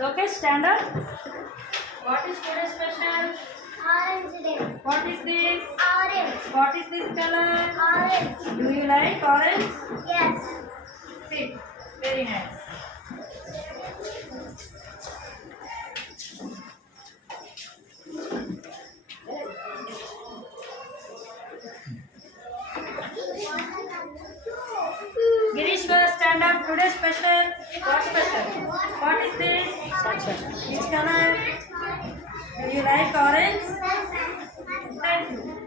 Okay, stand up. What is today's special? Orange day. What is this? Orange. What is this color? Orange. Do you like orange? Yes. Sit. Very nice. Girish, first stand up. Today's special. What special? What is this? Which color? Do you like orange? Thank you.